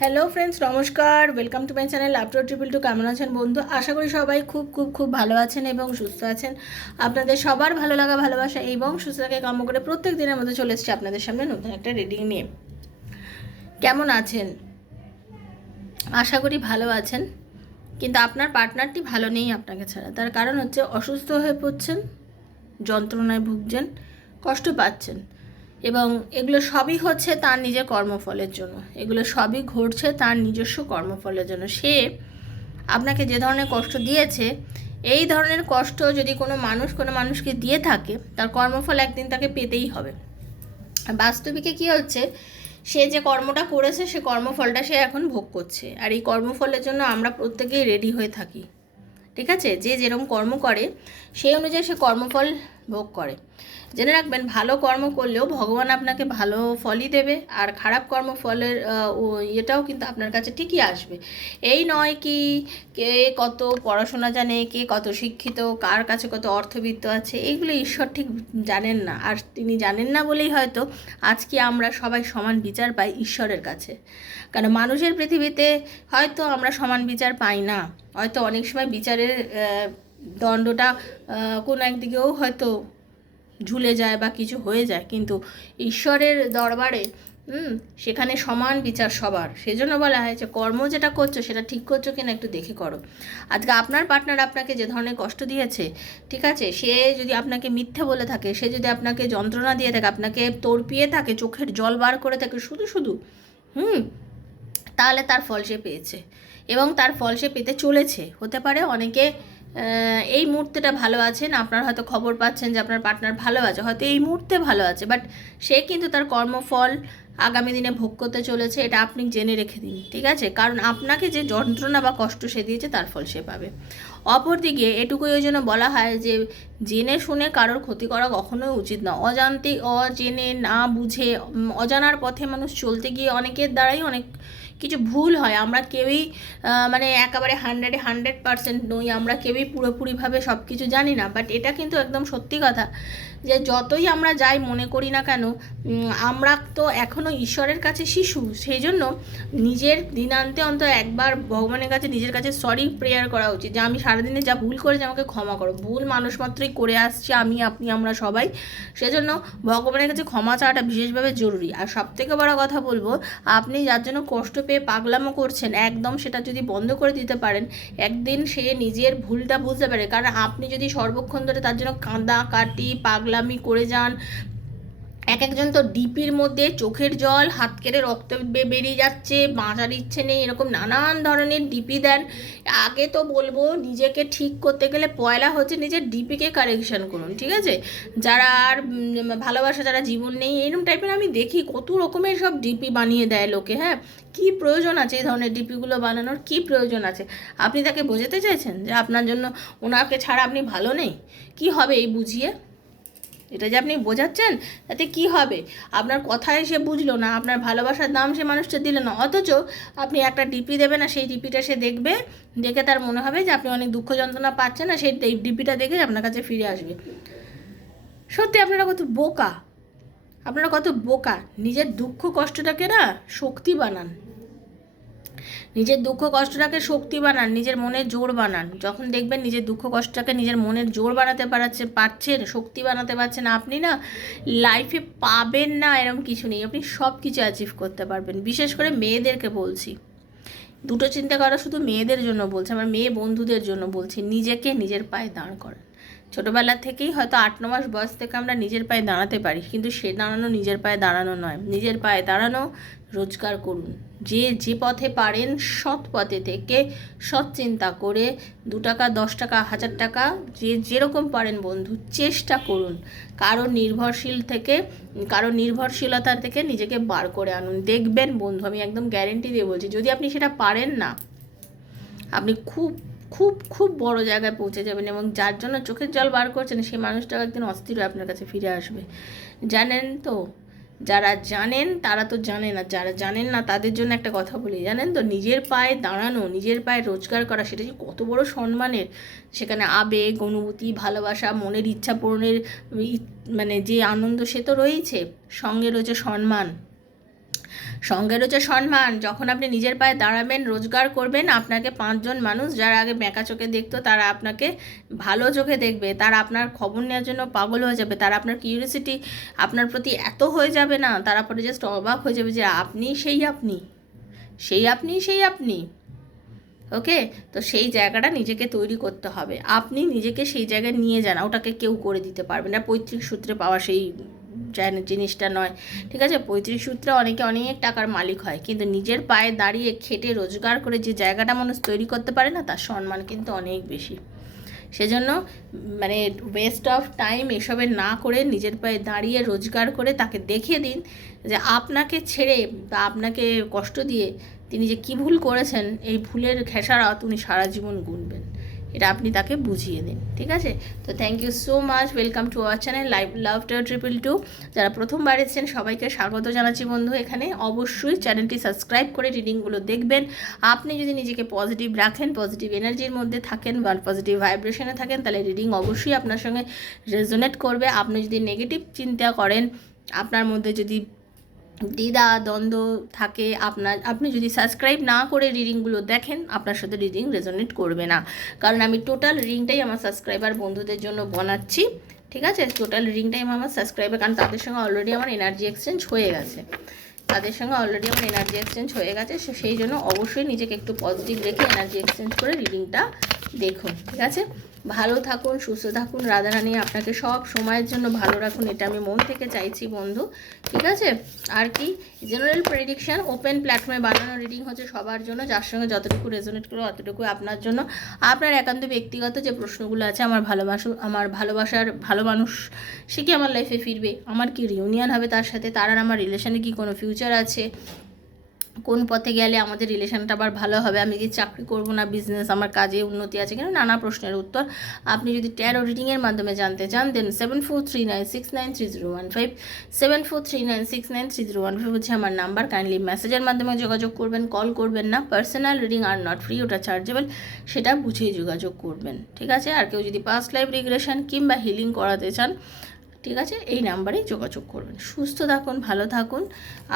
Hello friends নমস্কার। Welcome to my channel upload triple two কেমন আছেন বন্ধু? আশা করি সবাই খুব খুব খুব ভালো আছেন এবং সুস্থ আছেন। আপনাদের সবার ভালো লাগা, ভালোবাসা এবং সুস্থতাকে কাম্য করে প্রত্যেক দিনের মধ্যে চলে এসেছে আপনাদের সামনে নতুন একটা রিডিং নিয়ে। কেমন আছেন? আশা করি ভালো আছেন। কিন্তু আপনার পার্টনারটি ভালো নেই আপনাকে ছাড়া। তার কারণ হচ্ছে অসুস্থ হয়ে পড়ছেন, যন্ত্রণায় ভুগছেন, কষ্ট পাচ্ছেন। এবং এগুলো সবই হচ্ছে তার নিজের কর্মফলের জন্য। এগুলো সবই ঘটছে তার নিজস্ব কর্মফলের জন্য। সে আপনাকে যে ধরনের কষ্ট দিয়েছে, এই ধরনের কষ্ট যদি কোনো মানুষ কোনো মানুষকে দিয়ে থাকে, তার কর্মফল একদিন তাকে পেতেই হবে। বাস্তবিকে কী হচ্ছে, সে যে কর্মটা করেছে, সে কর্মফলটা সে এখন ভোগ করছে। আর এই কর্মফলের জন্য আমরা প্রত্যেকেই রেডি হয়ে থাকি। ঠিক আছে? যে যেরকম কর্ম করে, সেই অনুযায়ী সে কর্মফল ভোগ করে। জেনে রাখবেন ভালো কর্ম করলেও ভগবান আপনাকে ভালো ফলই দেবে আর খারাপ কর্মফলের আহ, ও ইয়েটাও কিন্তু আপনার কাছে ঠিকই আসবে। এই নয় কি কে কত পড়াশোনা জানে কে কত শিক্ষিত কার কাছে কত অর্থবিত্ত আছে এইগুলো ঈশ্বর ঠিক জানেন না। আর তিনি জানেন না বলেই হয়তো আজকে আমরা সবাই সমান বিচার পাই ঈশ্বরের কাছে। কারণ মানুষের পৃথিবীতে হয়তো আমরা সমান বিচার পাই না। হয়তো অনেক সময় বিচারের দণ্ডটা কোনো একদিকেও হয়তো ঝুলে যায় বা কিছু হয়ে যায়, কিন্তু ঈশ্বরের দরবারে, হুম, সেখানে সমান বিচার সবার। সেজন্য বলা হয় যে কর্ম যেটা করছ সেটা ঠিক করছ কিনা একটু দেখে করো। আজকে আপনার পার্টনার আপনাকে যে ধরনের কষ্ট দিয়েছে, ঠিক আছে, সে যদি আপনাকে মিথ্যে বলে থাকে, সে যদি আপনাকে যন্ত্রণা দিয়ে থাকে, আপনাকে তর্পিয়ে থাকে, চোখের জল বার করে থাকে, শুধু শুধু, হুম, তাহলে তার ফল সে পেয়েছে। এবং তার ফল সে পেতে চলেছে। হতে পারে অনেকে এই মুহূর্তেটা ভালো আছেন। আপনার হয়তো খবর পাচ্ছেন যে আপনার পার্টনার ভালো আছে, হয়তো এই মুহূর্তে ভালো আছে বাট সে কিন্তু তার কর্মফল আগামী দিনে ভোগ করতে চলেছে, এটা আপনি জেনে রেখে দিন, ঠিক আছে? কারণ আপনাকে যে যন্ত্রণা বা কষ্ট সে দিয়েছে, তার ফল সে পাবে। অপরদিকে এটুকুই ওই জন্য বলা হয় যে, জেনে শুনে কারোর ক্ষতি করা কখনোই উচিত না। অজান্তে অজেনে না বুঝে অজানার পথে মানুষ চলতে গিয়ে অনেকের দ্বারাই অনেক কিছু ভুল হয়, আমরা কেউই মানে একেবারে হান্ড্রেডে হান্ড্রেড পারসেন্ট নই, আমরা কেউই পুরোপুরিভাবে সব কিছু জানি না বাট এটা কিন্তু একদম সত্যি কথা। যে যতই আমরা যাই মনে করি না কেন আমরা তো এখনও ঈশ্বরের কাছে শিশু। সেই জন্য নিজের দিনান্তে অন্তত একবার ভগবানের কাছে, নিজের কাছে সরি প্রেয়ার করা উচিত। যে আমি সারাদিনে যা ভুল করেছি আমাকে ক্ষমা করো। ভুল মানুষ মাত্রই করে আসছি আমি, আপনি, আমরা সবাই। সেজন্য ভগবানের কাছে ক্ষমা চাওয়াটা বিশেষভাবে জরুরি। আর সব থেকে বড় কথা বলব, আপনি যার জন্য কষ্ট পেয়ে পাগলামো করছেন, একদম সেটা যদি বন্ধ করে দিতে পারেন, একদিন সে নিজের ভুলটা বুঝতে পারে। কারণ আপনি যদি সর্বক্ষণ ধরে তার জন্য কাঁদা, কাটি পাগলামি করে যান। এক একজন তো ডিপির মধ্যে চোখের জল, হাত কেটে রক্ত বেরিয়ে যাচ্ছে বাঁচার ইচ্ছে নেই, এরকম নানান ধরনের ডিপি দেন। আগে তো বলব, নিজেকে ঠিক করতে গেলে পয়লা হচ্ছে নিজের ডিপিকে কারেকশন করুন, ঠিক আছে? যারা আর ভালোবাসা, যারা জীবন নেই, এরকম টাইপের আমি দেখি, কত রকমের সব ডিপি বানিয়ে দেয় লোকে হ্যাঁ? কি প্রয়োজন আছে এই ধরনের ডিপিগুলো বানানোর? কি প্রয়োজন আছে? আপনি তাকে বোঝাতে চাইছেন যে আপনার জন্য ওনাকে ছাড়া আপনি ভালো নেই? কি হবে এই বুঝিয়ে? এটা যে আপনি বোঝাচ্ছেন, তাতে কি হবে? আপনার কথায় সে বুঝলো না, আপনার ভালোবাসার দাম সে মানুষটা দিল না। অথচ আপনি একটা ডিপি দেবেন না সেই ডিপিটা সে দেখবে, দেখে তার মনে হবে যে আপনি অনেক দুঃখ যন্ত্রণা পাচ্ছেন না সেই ডিপিটা দেখে আপনার কাছে ফিরে আসবে। সত্যি আপনারা কত বোকা। আপনারা কত বোকা। নিজের দুঃখ কষ্টটাকে না শক্তি বানান। নিজের দুঃখ কষ্টটাকে শক্তি বানান, নিজের মনের জোর বানান। যখন দেখবেন নিজের দুঃখ কষ্টটাকে নিজের মনের জোর বানাতে পারাচ্ছে, পারছেন, শক্তি বানাতে পারছেন, আপনি না লাইফে পাবেন না, এরকম কিছু নেই। আপনি সব কিছু অ্যাচিভ করতে পারবেন। বিশেষ করে মেয়েদেরকে বলছি। দুটো চিন্তা করা শুধু মেয়েদের জন্য বলছি, আমার মেয়ে বন্ধুদের জন্য বলছি, নিজেকে নিজের পায়ে দাঁড় করেন। ছোটোবেলা থেকেই হয়তো আট, ন মাস বয়স থেকে আমরা নিজের পায়ে দাঁড়াতে পারি, কিন্তু সে দাঁড়ানো নিজের পায়ে দাঁড়ানো নয়। নিজের পায়ে দাঁড়ানো রোজগার করুন। যে যে পথে পারেন সৎ পথে থেকে সৎ চিন্তা করে দু টাকা, দশ টাকা, হাজার টাকা, যে যেরকম পারেন বন্ধু, চেষ্টা করুন। কারও নির্ভরশীল থেকে কারও নির্ভরশীলতা থেকে নিজেকে বার করে আনুন। দেখবেন বন্ধু, আমি একদম গ্যারেন্টি দিয়ে বলছি, যদি আপনি সেটা পারেন না, আপনি খুব খুব খুব বড় জায়গায় পৌঁছে যাবেন এবং যার জন্য চোখের জল বার করছেন, সেই মানুষটাও একদিন অস্থির হয়ে আপনার কাছে ফিরে আসবে। জানেন তো যারা জানেন, তারা তো জানে না। যারা জানেন না, তাদের জন্য একটা কথা বলি। জানেন তো, নিজের পায়ে দাঁড়ানো, নিজের পায়ে রোজগার করা, সেটা যে কত বড় সম্মানের। সেখানে আবেগ, অনুভূতি, ভালোবাসা, মনের ইচ্ছা পূরণের মানে যে আনন্দ, সে তো রয়েছে সঙ্গে রয়েছে সম্মান। সঙ্গে রয়েছে সম্মান। যখন আপনি নিজের পায়ে দাঁড়াবেন, রোজগার করবেন, আপনাকে পাঁচজন মানুষ যারা আগে বেঁকা চোখে দেখতো, তারা আপনাকে ভালো চোখে দেখবে। তারা আপনার খবর নেওয়ার জন্য পাগল হয়ে যাবে। তারা আপনার কিউরিয়াসিটি আপনার প্রতি এত হয়ে যাবে না, তারা পরে জাস্ট অবাক হয়ে যাবে যে, আপনি সেই আপনি। সেই আপনি সেই আপনি। ওকে? তো সেই জায়গাটা নিজেকে তৈরি করতে হবে। আপনি নিজেকে সেই জায়গায় নিয়ে যান, ওটাকে কেউ করে দিতে পারবে না। পৈতৃক সূত্রে পাওয়া সেই জিনিসটা নয়। ঠিক আছে? পৈতৃক সূত্রে অনেকে অনেক টাকার মালিক হয়, কিন্তু নিজের পায়ে দাঁড়িয়ে খেটে রোজগার করে যে জায়গাটা মানুষ তৈরি করতে পারে না, তার সম্মান কিন্তু অনেক বেশি। সেজন্য মানে ওয়েস্ট অফ টাইম এসবের না করে নিজের পায়ে দাঁড়িয়ে রোজগার করে তাকে দেখিয়ে দিন যে আপনাকে ছেড়ে বা আপনাকে কষ্ট দিয়ে তিনি যে কী ভুল করেছেন, এই ভুলের খেসারত উনি সারা জীবন গুনবেন। এটা আপনি তাকে বুঝিয়ে দিন, ঠিক আছে? তো thank you so much welcome to our channel live love triple two যারা প্রথমবার এসেছেন, সবাইকে স্বাগত জানাচ্ছি বন্ধু। এখানে অবশ্যই চ্যানেলটি সাবস্ক্রাইব করে রিডিংগুলো দেখবেন। আপনি যদি নিজেকে পজিটিভ রাখেন পজিটিভ এনার্জির মধ্যে থাকেন বা পজিটিভ ভাইব্রেশনে থাকেন, তাহলে রিডিং অবশ্যই আপনার সঙ্গে রেজোনেট করবে। আপনি যদি নেগেটিভ চিন্তা করেন, আপনার মধ্যে যদি দ্বিধা, দ্বন্দ্ব থাকে, আপনার, আপনি যদি সাবস্ক্রাইব না করে রিডিংগুলো দেখেন, আপনার সাথে রিডিং রেজনেট করবে না। কারণ আমি টোটাল রিডিংটাই আমার সাবস্ক্রাইবার বন্ধুদের জন্য বানাচ্ছি, ঠিক আছে? টোটাল রিডিংটাই আমার সাবস্ক্রাইবার কারণ তাদের সঙ্গে অলরেডি আমার এনার্জি এক্সচেঞ্জ হয়ে গেছে। তাদের সঙ্গে অলরেডি আমার এনার্জি এক্সচেঞ্জ হয়ে গেছে, সো, সেই জন্য অবশ্যই নিজেকে একটু পজিটিভ রেখে এনার্জি এক্সচেঞ্জ করে রিডিংটা দেখুন, ঠিক আছে? ভালো থাকুন, সুস্থ থাকুন। রাধারানী আপনাকে সব সময়ের জন্য ভালো রাখুন, এটা আমি মন থেকে চাইছি বন্ধু। ঠিক আছে? আর কি? জেনারেল প্রেডিকশন ওপেন প্ল্যাটফর্মে বানানো রিডিং হচ্ছে সবার জন্য। যার সঙ্গে যতটুকু রেজোনেট করে অতটুকু আপনার জন্য। আপনার একান্ত ব্যক্তিগত যে প্রশ্নগুলো আছে, আমার ভালোবাসা, আমার ভালোবাসার ভালো মানুষ, সে কি আমার লাইফে ফিরবে? আমার কি রিউনিয়ন হবে তার সাথে? তার আর আমার রিলেশনে কি কোনো ফিউচার আছে? কোন পথে গেলে আমাদের রিলেশনটা আবার ভালো হবে? আমি কি চাকরি করব না? বিজনেস আমার কাজে উন্নতি আছে কিনা? নানা প্রশ্নের উত্তর। আপনি যদি ট্যারো রিডিংয়ের মাধ্যমে জানতে চান then seven four three nine six nine three zero one five seven four three nine six nine three zero one five হচ্ছে আমার নাম্বার কাইন্ডলি মেসেজের মাধ্যমে যোগাযোগ করবেন কল করবেন না। Personal reading are not free ওটা চার্জেবল সেটা বুঝেই যোগাযোগ করবেন। ঠিক আছে? আর কেউ যদি পাস্ট লাইফ রিগ্রেশন কিংবা হিলিং করাতে চান ঠিক আছে? এই নাম্বারেই যোগাযোগ করবেন সুস্থ থাকুন, ভালো থাকুন।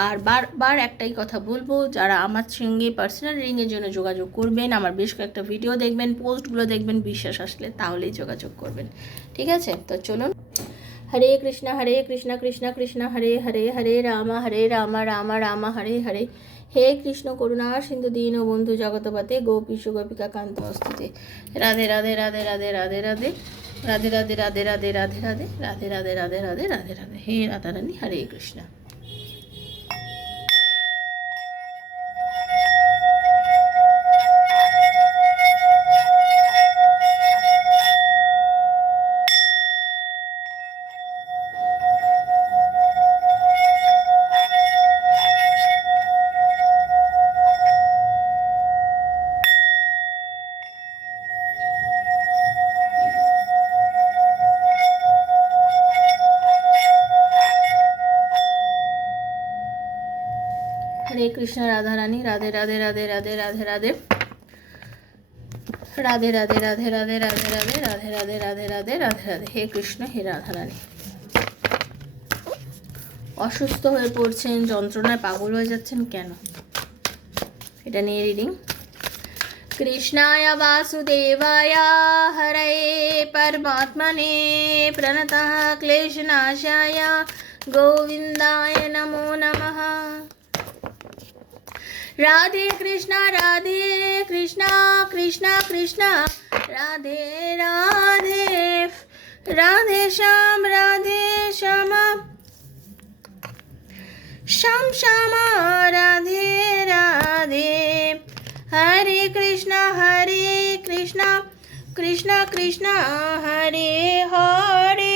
আর বারবার একটাই কথা বলব, যারা আমার সঙ্গে পার্সোনাল রিংয়ের জন্য যোগাযোগ করবেন, আমার বেশ কয়েকটা ভিডিও দেখবেন পোস্টগুলো দেখবেন, বিশ্বাস আসলে তাহলেই যোগাযোগ করবেন। ঠিক আছে? তো চলুন। হরে কৃষ্ণ হরে কৃষ্ণ কৃষ্ণ কৃষ্ণ, হরে হরে হরে রাম হরে রাম রাম রাম, হরে হরে। হে কৃষ্ণ করুণা, সিন্ধু দীন বন্ধু জগতপতে গোপীশ গোপিকা কান্ত অস্তুতে। রাধে রাধে রাধে রাধে রাধে রাধে। রাধে রাধে রাধে রাধে রাধে রাধে রাধে রাধে রাধে রাধে রাধে রাধে হে রাধারানী হরে কৃষ্ণ কৃষ্ণ রাধা রানী রাধে রাধে রাধে রাধে রাধে রাধে রাধে রাধে রাধে রাধে রাধে রাধে রাধে রাধে রাধে রাধে রাধে রাধে হে কৃষ্ণ হে রাধা রানী অসুস্থ হয়ে পড়ছেন যন্ত্রণায় পাগল হয়ে যাচ্ছেন কেন এটা নিয়ে রিডিং কৃষ্ণায় বাসুদেবায় হরে পরমাত্মনে প্রণতः ক্লেশনাশায় গোবিন্দায় নমো নমঃ Radhe Krishna Radhe Krishna Krishna Krishna. Radhe Radhe Radhe Shyam, Radhe Shyama. Shyam Shyam, Radhe Radhe. Hare Krishna Hare Krishna. Krishna Krishna, Hare Hare.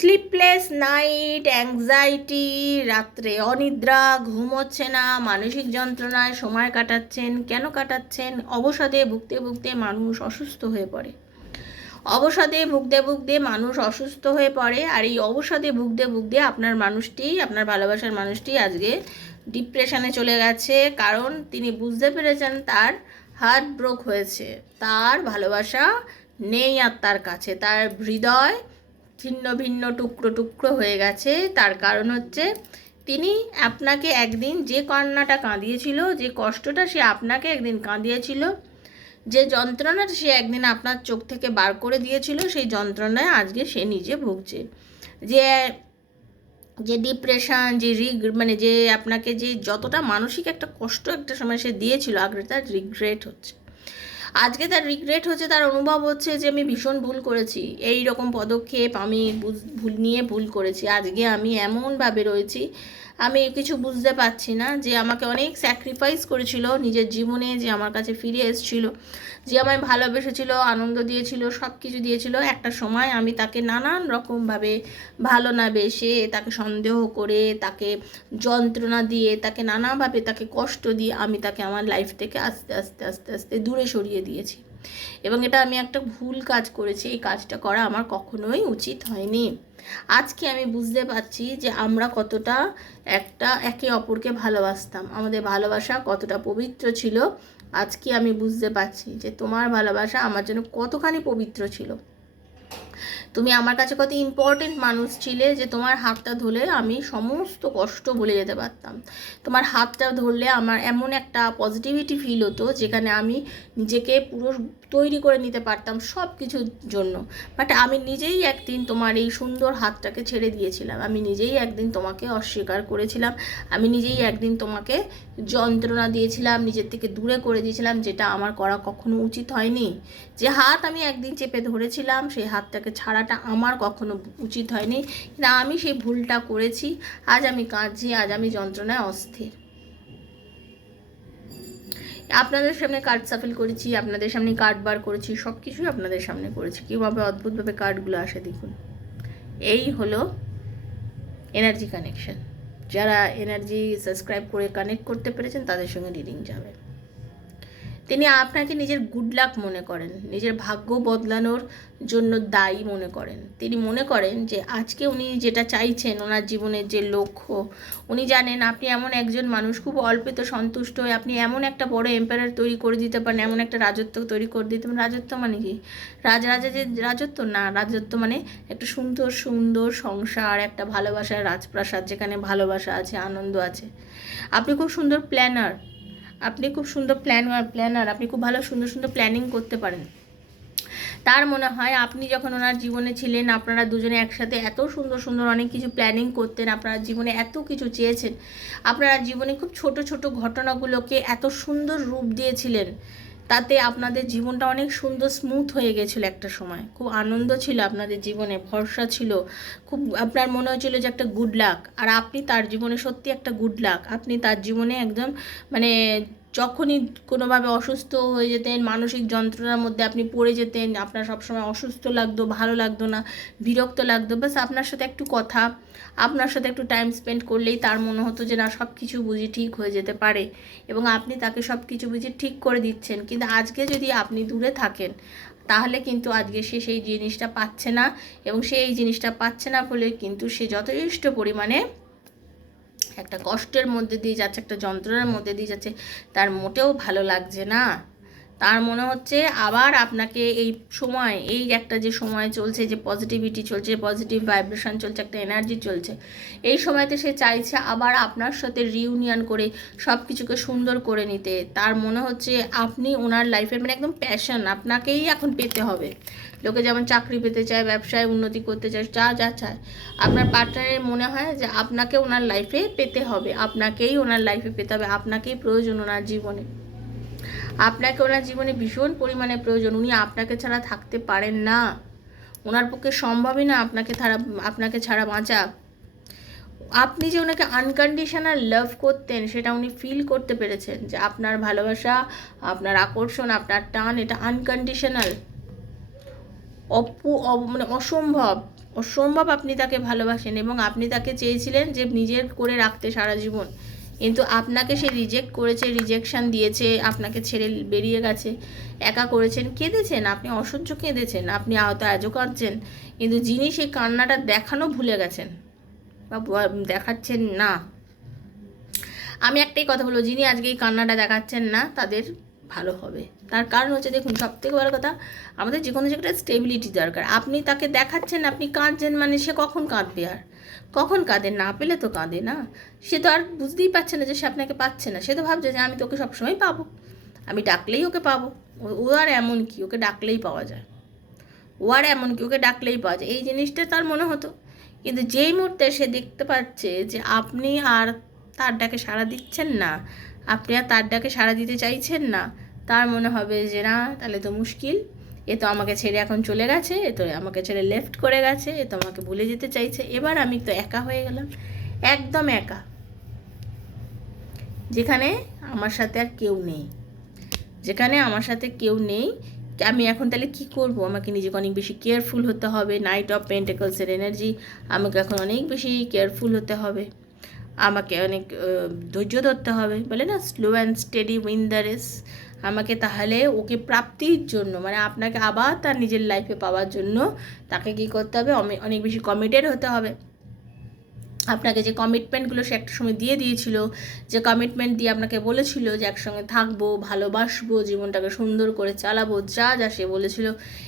Sleepless night anxiety রাত্রে অনিদ্রা, ঘুম হচ্ছে না, মানসিক যন্ত্রণায় সময় কাটাচ্ছেন, কেন কাটাচ্ছেন? অবসাদে ভুগতে ভুগতে মানুষ অসুস্থ হয়ে পড়ে। অবসাদে ভুগতে ভুগতে মানুষ অসুস্থ হয়ে পড়ে, আর এই অবসাদে ভুগতে ভুগতে আপনার মানুষটি, আপনার ভালোবাসার মানুষটি আজকে ডিপ্রেশনে চলে গেছে, কারণ তিনি বুঝতে পেরেছেন তার হার্ট ব্রোক হয়েছে। তার ভালোবাসা নেই আর তার কাছে, তার হৃদয় ছিন্ন ভিন্ন টুকরো টুকরো হয়ে গেছে। তার কারণ হচ্ছে, তিনি আপনাকে একদিন যে কান্নাটা কাঁদিয়েছিল, যে কষ্টটা সে আপনাকে একদিন কাঁদিয়েছিল, যে যন্ত্রণাটা সে একদিন আপনার চোখ থেকে বার করে দিয়েছিল, সেই যন্ত্রণায় আজকে সে নিজে ভুগছে। যে যে ডিপ্রেশন যে রিগ মানে যে আপনাকে যে যতটা মানসিক একটা কষ্ট একটা সময় সে দিয়েছিল, আগে তার রিগ্রেট হচ্ছে। আজকে তার রিগ্রেট হচ্ছে, তার অনুভব হচ্ছে যে আমি ভীষণ ভুল করেছি। এই রকম পদক্ষেপ আমি ভুল নিয়ে ভুল করেছি। আজকে আমি এমনভাবে রয়েছি আমি কিছু বুঝতে পারছি না যে আমাকে অনেক স্যাক্রিফাইস করেছিল নিজের জীবনে, যে আমার কাছে ফিরে এসেছিল, যে আমায় ভালোবেসেছিল, আনন্দ দিয়েছিল সব কিছু দিয়েছিল। একটা সময় আমি তাকে নানান রকমভাবে ভালো না বেসে তাকে সন্দেহ করে, তাকে যন্ত্রণা দিয়ে, তাকে নানাভাবে তাকে কষ্ট দিয়ে আমি তাকে আমার লাইফ থেকে আস্তে আস্তে আস্তে আস্তে দূরে সরিয়ে দিয়েছি। এবং এটা আমি একটা ভুল কাজ করেছি। এই কাজটা করা আমার কখনোই উচিত হয়নি। আজকে আমি বুঝতে পারছি যে আমরা কতটা একটা একে অপরকে ভালোবাসতাম। আমাদের ভালোবাসা কতটা পবিত্র ছিল, আজকে আমি বুঝতে পারছি যে তোমার ভালোবাসা আমার জন্য কতখানি পবিত্র ছিল। তুমি আমার কাছে কত ইম্পর্টেন্ট মানুষ ছিলে যে তোমার হাতটা ধরলে আমি সমস্ত কষ্ট ভুলে যেতে পারতাম। তোমার হাতটা ধরলে আমার এমন একটা পজিটিভিটি ফিল হতো যেখানে আমি নিজেকে পুরো তৈরি করে নিতে পারতাম সব কিছুর জন্য। বাট আমি নিজেই একদিন তোমার এই সুন্দর হাতটাকে ছেড়ে দিয়েছিলাম। আমি নিজেই একদিন তোমাকে অস্বীকার করেছিলাম। আমি নিজেই একদিন তোমাকে যন্ত্রণা দিয়েছিলাম, নিজের থেকে দূরে করে দিয়েছিলাম, যেটা আমার করা কখনো উচিত হয়নি। যে হাত আমি একদিন চেপে ধরেছিলাম, সেই হাতটাকে ছাড়াটা আমার কখনো উচিত হয়নি। কিন্তু আমি সেই ভুলটা করেছি। আজ আমি কাঁদছি, আজ আমি যন্ত্রণায় অস্থির। আপনাদের সামনে কার্ড সাফেল করেছি, আপনাদের সামনে কার্ড বার করেছি সব কিছুই আপনাদের সামনে করেছি। কীভাবে অদ্ভুতভাবে কার্ডগুলো আসে দেখুন। এই হলো এনার্জি কানেকশন যারা এনার্জি সাবস্ক্রাইব করে কানেক্ট করতে পেরেছেন, তাদের সঙ্গে রিডিং যাবে। তিনি আপনাকে নিজের গুড লাক মনে করেন, নিজের ভাগ্য বদলানোর জন্য দায়ী মনে করেন। তিনি মনে করেন যে আজকে উনি যেটা চাইছেন, ওনার জীবনের যে লক্ষ্য, উনি জানেন আপনি এমন একজন মানুষ, খুব অল্পে তো সন্তুষ্ট হয়ে আপনি এমন একটা বড় এম্পায়ার তৈরি করে দিতে পারেন, এমন একটা রাজত্ব তৈরি করে দিতে পারেন। রাজত্ব মানে কি? রাজরাজা যে রাজত্ব না, রাজত্ব মানে একটা সুন্দর সুন্দর সংসার, একটা ভালোবাসার রাজপ্রাসাদ যেখানে ভালোবাসা আছে, আনন্দ আছে। আপনি খুব সুন্দর প্ল্যানার আপনি খুব সুন্দর প্ল্যান প্ল্যানার আপনি খুব ভালো সুন্দর সুন্দর প্ল্যানিং করতে পারেন। তার মনে হয় আপনি যখন ওনার জীবনে ছিলেন, আপনারা দুজনে একসাথে এত সুন্দর সুন্দর অনেক কিছু প্ল্যানিং করতেন, আপনারা জীবনে এত কিছু চেয়েছেন, আপনারা জীবনে খুব ছোট ছোট ঘটনাগুলোকে এত সুন্দর রূপ দিয়েছিলেন তাতে আপনাদের জীবনটা অনেক সুন্দর স্মুথ হয়ে গেছিল একটা সময়। খুব আনন্দ ছিল আপনাদের জীবনে, ভরসা ছিল। খুব আপনার মনে হয়েছিল যে একটা গুড লাক আর আপনি তার জীবনে সত্যি একটা গুড লাক আপনি তার জীবনে একদম মানে যখনই কোনোভাবে অসুস্থ হয়ে যেতেন, মানসিক যন্ত্রণার মধ্যে আপনি পড়ে যেতেন, আপনার সবসময় অসুস্থ লাগতো, ভালো লাগতো না, বিরক্ত লাগতো বাস আপনার সাথে একটু কথা। আপনার সাথে একটু টাইম স্পেন্ড করলেই তার মনে হতো যে, না সব কিছু বুঝি ঠিক হয়ে যেতে পারে। এবং আপনি তাকে সব কিছু বুঝি ঠিক করে দিচ্ছেন। কিন্তু আজকে যদি আপনি দূরে থাকেন, তাহলে কিন্তু আজকে সে সেই জিনিসটা পাচ্ছে না এবং সে এই জিনিসটা পাচ্ছে না বলে কিন্তু সে যথেষ্ট পরিমাণে একটা কষ্টের মধ্যে দিয়ে যাচ্ছে, একটা যন্ত্রণার মধ্যে দিয়ে যাচ্ছে। তার মোটেও ভালো লাগছে না। তার মনে হচ্ছে আবার আপনাকে এই সময়, এই একটা যে সময় চলছে, যে পজিটিভিটি চলছে পজিটিভ ভাইব্রেশন চলছে, একটা এনার্জি চলছে, এই সময়তে সে চাইছে আবার আপনার সাথে রিউনিয়ন করে সব কিছুকে সুন্দর করে নিতে। তার মনে হচ্ছে আপনি ওনার লাইফের মানে একদম প্যাশন আপনাকেই এখন পেতে হবে। লোকে যেমন চাকরি পেতে চায়, ব্যবসায় উন্নতি করতে চায়, যা যা চায়, আপনার পার্টনারের মনে হয় যে আপনাকে ওনার লাইফে পেতে হবে, আপনাকেই ওনার লাইফে পেতে হবে, আপনাকেই প্রয়োজন ওনার জীবনে। আপনাকে ওনার জীবনে ভীষণ পরিমাণে প্রয়োজন। উনি আপনাকে ছাড়া থাকতে পারেন না। ওনার পক্ষে সম্ভবই না আপনাকে ছাড়া আপনাকে ছাড়া বাঁচা। আপনি যে ওনাকে আনকন্ডিশনাল লাভ করতেন, সেটা উনি ফিল করতে পেরেছেন যে আপনার ভালোবাসা, আপনার আকর্ষণ, আপনার টান, এটা আনকন্ডিশনাল অপু মানে অসম্ভব। অসম্ভব আপনি তাকে ভালোবাসেন এবং আপনি তাকে চেয়েছিলেন যে নিজের করে রাখতে সারা জীবন। কিন্তু আপনাকে সে রিজেক্ট করেছে রিজেকশন দিয়েছে, আপনাকে ছেড়ে বেরিয়ে গেছে, একা করেছেন, কেঁদেছেন, আপনি অসহ্য কেঁদেছেন, আপনি আহত, আজও কাঁদছেন, কিন্তু যিনি সেই কান্নাটা দেখানো ভুলে গেছেন বা দেখাচ্ছেন না। আমি একটাই কথা বলব, যিনি আজকে এই কান্নাটা দেখাচ্ছেন না, তাদের ভালো হবে। তার কারণ হচ্ছে, দেখুন সব থেকে বড় কথা, আমাদের যে কোনো জায়গাটা স্টেবিলিটি দরকার। আপনি তাকে দেখাচ্ছেন, আপনি কাঁদছেন মানে সে কখন কাঁদবে আর? কখন কাঁদে? না পেলে তো কাঁদে, না? সে তো আর বুঝতেই পারছে না যে সে আপনাকে পাচ্ছে না। সে তো ভাবছে যে আমি তোকে সবসময় পাবো। আমি ডাকলেই ওকে পাবো। ও- আর এমন কি? ওকে ডাকলেই পাওয়া যায়। ও আর এমন কি? ওকে ডাকলেই পাওয়া যায়। এই জিনিসটা তার মনে হতো। কিন্তু যেই মুহূর্তে সে দেখতে পাচ্ছে যে আপনি আর তার ডাকে সাড়া দিচ্ছেন না, আপনি আর তার ডাকে সাড়া দিতে চাইছেন না, তার মনে হবে যে না, তাহলে তো মুশকিল। এ তো আমাকে ছেড়ে এখন চলে গেছে, এ তো আমাকে ছেড়ে লেফট করে গেছে, এ তো আমাকে ভুলে যেতে চাইছে। এবার আমি তো একা হয়ে গেলাম, একদম একা। যেখানে আমার সাথে আর কেউ নেই। যেখানে আমার সাথে কেউ নেই, আমি এখন তাহলে কি করব? আমাকে নিজেকে অনেক বেশি কেয়ারফুল হতে হবে নাইট অফ পেন্টেকলসের এনার্জি আমাকে এখন অনেক বেশি কেয়ারফুল হতে হবে। আমাকে অনেক ধৈর্য ধরতে হবে, বলে না? Slow and steady win the race আমাকে তাহলে ওকে প্রাপ্তির জন্য মানে আপনাকে আবার তার নিজের লাইফে পাওয়ার জন্য তাকে কী করতে হবে? অনেক বেশি কমিটেড হতে হবে। আপনাকে যে কমিটমেন্টগুলো সে একটা সময় দিয়ে দিয়েছিল, যে কমিটমেন্ট দিয়ে আপনাকে বলেছিল যে একসঙ্গে থাকব, ভালোবাসবো, জীবনটাকে সুন্দর করে চালাবো, যা যা সে বলেছিল,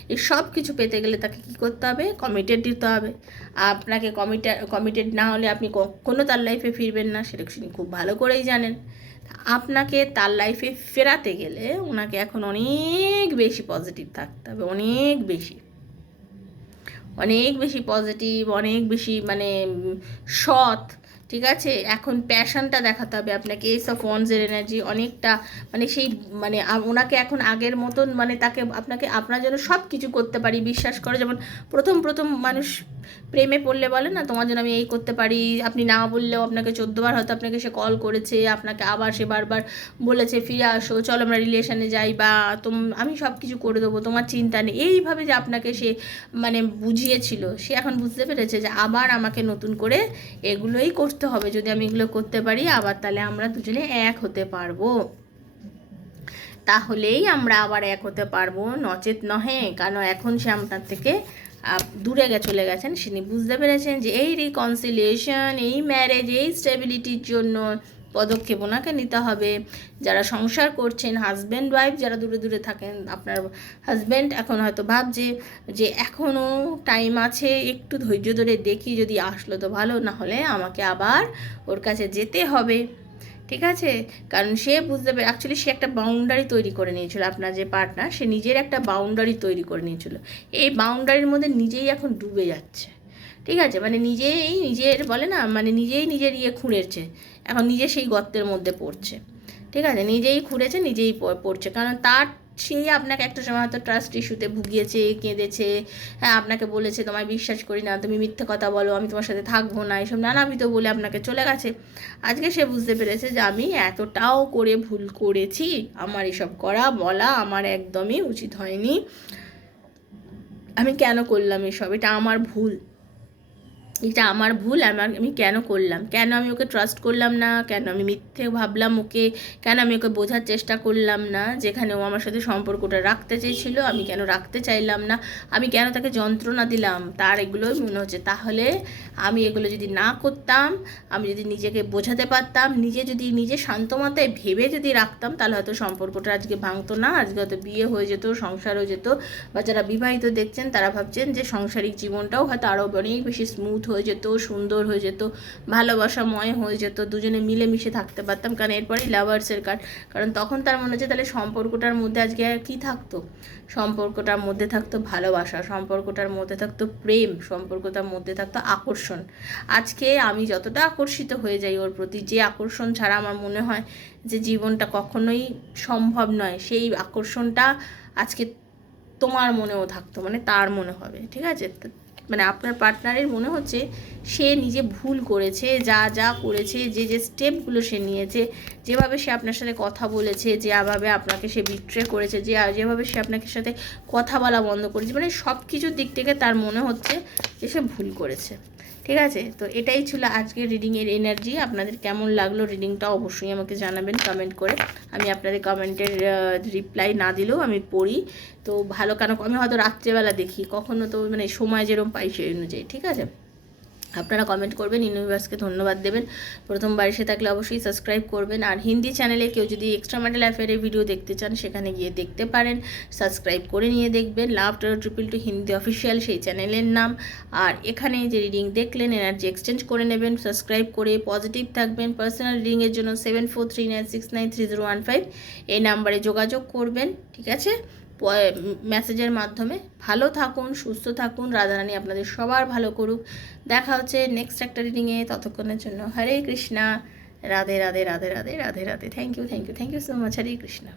এই সব কিছু পেতে গেলে তাকে কী করতে হবে? কমিটেড দিতে হবে। আপনাকে কমিটে কমিটেড না হলে আপনি কখনো তার লাইফে ফিরবেন না, সেটা তিনি খুব ভালো করেই জানেন। আপনাকে তার লাইফে ফেরাতে গেলে ওনাকে এখন অনেক বেশি পজিটিভ থাকতে হবে, অনেক বেশি। অনেক বেশি পজিটিভ অনেক বেশি মানে সৎ ঠিক আছে? এখন প্যাশনটা দেখাতে হবে আপনাকে এস অফ ওয়ান্সের এনার্জি অনেকটা মানে সেই মানে ওনাকে এখন আগের মতন মানে তাকে, আপনাকে, আপনার জন্য সব কিছু করতে পারি, বিশ্বাস করে। যেমন প্রথম প্রথম মানুষ প্রেমে পড়লে বলে না, তোমার জন্য আমি এই করতে পারি। আপনি না বললেও আপনাকে চোদ্দোবার হয়তো আপনাকে সে কল করেছে, আপনাকে আবার সে বারবার বলেছে, ফিরে আসো, চলো আমরা রিলেশনে যাই বা তোম, আমি সব কিছু করে দেবো, তোমার চিন্তা নেই। এইভাবে যে আপনাকে সে মানে বুঝিয়েছিল, সে এখন বুঝতে পেরেছে যে আবার আমাকে নতুন করে এগুলোই করতে হবে। যদি আমি এগুলো করতে পারি, আবার তাহলে আমরা দুজনে এক হতে পারব। তাহলেই আমরা আবার এক হতে পারব। নচেত নহে, কারণ এখন সে আপনার থেকে দূরে গে, চলে গেছেন। তিনি বুঝতে পেরেছেন যে এই রিকনসিলিয়েশন এই ম্যারেজ এই স্টেবিলিটির জন্য পদক্ষেপ ওনাকে নিতে হবে। যারা সংসার করছেন হাজব্যান্ড ওয়াইফ যারা দূরে দূরে থাকেন, আপনার হাজব্যান্ড এখন হয়তো ভাবছে যে এখনও টাইম আছে, একটু ধৈর্য ধরে দেখি যদি আসলো তো ভালো, না হলে আমাকে আবার ওর কাছে যেতে হবে। ঠিক আছে? কারণ সে বুঝতে পারে অ্যাকচুয়ালি সে একটা বাউন্ডারি তৈরি করে নিয়েছিল, আপনার যে পার্টনার সে নিজের একটা বাউন্ডারি তৈরি করে নিয়েছিল। এই বাউন্ডারির মধ্যে নিজেই এখন ডুবে যাচ্ছে। ঠিক আছে? মানে নিজেই নিজের বলে না মানে নিজেই নিজের ইয়ে খুঁড়েছে। এখন নিজে সেই গর্তের মধ্যে পড়ছে। ঠিক আছে? নিজেই খুঁড়েছে, নিজেই পড়ছে। কারণ তার সেই আপনাকে একটা সময় হয়তো ট্রাস্ট ইস্যুতে ভুগিয়েছে, কেঁদেছে হ্যাঁ আপনাকে বলেছে, তোমায় বিশ্বাস করি না, তুমি মিথ্যে কথা বলো, আমি তোমার সাথে থাকব না। এসব নানাবিধ বলে আপনাকে চলে গেছে। আজকে সে বুঝতে পেরেছে যে আমি এতটাও করে ভুল করেছি। আমার এসব করা, বলা আমার একদমই উচিত হয়নি। আমি কেন করলাম এসব? এটা আমার ভুল। এটা আমার ভুল আমার আমি কেন করলাম? কেন আমি ওকে ট্রাস্ট করলাম না? কেন আমি মিথ্যে ভাবলাম ওকে? কেন আমি ওকে বোঝার চেষ্টা করলাম না? যেখানে ও আমার সাথে সম্পর্কটা রাখতে চেয়েছিল, আমি কেন রাখতে চাইলাম না? আমি কেন তাকে যন্ত্রণা দিলাম? তার এগুলোই মনে হচ্ছে। তাহলে আমি এগুলো যদি না করতাম, আমি যদি নিজেকে বোঝাতে পারতাম, নিজে যদি নিজে শান্ত মাথায় ভেবে যদি রাখতাম, তাহলে হয়তো সম্পর্কটা আজকে ভাঙতো না, আজকে হয়তো বিয়ে হয়ে যেত, সংসার হয়ে যেত। বা যারা বিবাহিত দেখছেন, তারা ভাবছেন যে সাংসারিক জীবনটাও হয়তো আরও অনেক বেশি স্মুথ হয়ে যেত, সুন্দর হয়ে যেত, ভালোবাসাময় হয়ে যেত, দুজনে মিলেমিশে থাকতে পারতাম। কারণ এরপরেই লাভার্সের কার্ড কারণ তখন তার মনে হচ্ছে তাহলে সম্পর্কটার মধ্যে আজকে আর কী থাকতো? সম্পর্কটার মধ্যে থাকতো ভালোবাসা, সম্পর্কটার মধ্যে থাকতো প্রেম, সম্পর্কটার মধ্যে থাকতো আকর্ষণ। আজকে আমি যতটা আকর্ষিত হয়ে যাই ওর প্রতি, যে আকর্ষণ ছাড়া আমার মনে হয় যে জীবনটা কখনোই সম্ভব নয়, সেই আকর্ষণটা আজকে তোমার মনেও থাকতো মানে তার মনে হবে, ঠিক আছে? মানে আপনার পার্টনারের মনে হচ্ছে সে নিজে ভুল করেছে, যা যা করেছে, যে যে স্টেপগুলো সে নিয়েছে, যেভাবে সে আপনার সাথে কথা বলেছে, যেভাবে আপনাকে সে বিট্রে করেছে, যে যেভাবে সে আপনাকে সাথে কথা বলা বন্ধ করেছে মানে সব কিছুর দিক থেকে তার মনে হচ্ছে যে সে ভুল করেছে। ঠিক আছে? তো এটাই ছিল আজকের রিডিংয়ের এনার্জি আপনাদের কেমন লাগল রিডিংটা অবশ্যই আমাকে জানাবেন কমেন্ট করে। আমি আপনাদের কমেন্টের রিপ্লাই না দিলেও আমি পড়ি। তো ভালো কেন, আমি হয়তো রাত্রেবেলা দেখি। কখনো তো মানে সময় যেরকম পাই সেই অনুযায়ী, ঠিক আছে? আপনারা কমেন্ট করবেন, ইউনিভার্সকে ধন্যবাদ দেবেন। প্রথমবার এসে থাকলে অবশ্যই সাবস্ক্রাইব করবেন। আর হিন্দি চ্যানেলে কেউ যদি এক্সট্রা ম্যাটেল অ্যাফেয়ারের ভিডিও দেখতে চান, সেখানে গিয়ে দেখতে পারেন। সাবস্ক্রাইব করে নিয়ে দেখবেন। Love triple two Hindi official সেই চ্যানেলের নাম। আর এখানে যে রিডিং দেখলেন এনার্জি এক্সচেঞ্জ করে নেবেন। সাবস্ক্রাইব করে পজিটিভ থাকবেন। পার্সোনাল রিডিংয়ের জন্য seven four three nine six nine three zero one five এই নাম্বারে যোগাযোগ করবেন। ঠিক আছে? মেসেজের মাধ্যমে। ভালো থাকুন, সুস্থ থাকুন। রাধারানী আপনাদের সবার ভালো করুক। দেখা হচ্ছে নেক্সট একটা রিডিংয়ে ততক্ষণের জন্য Hare Krishna. Radhe Radhe Radhe Radhe Radhe Radhe. Thank you thank you thank you so much Hare Krishna.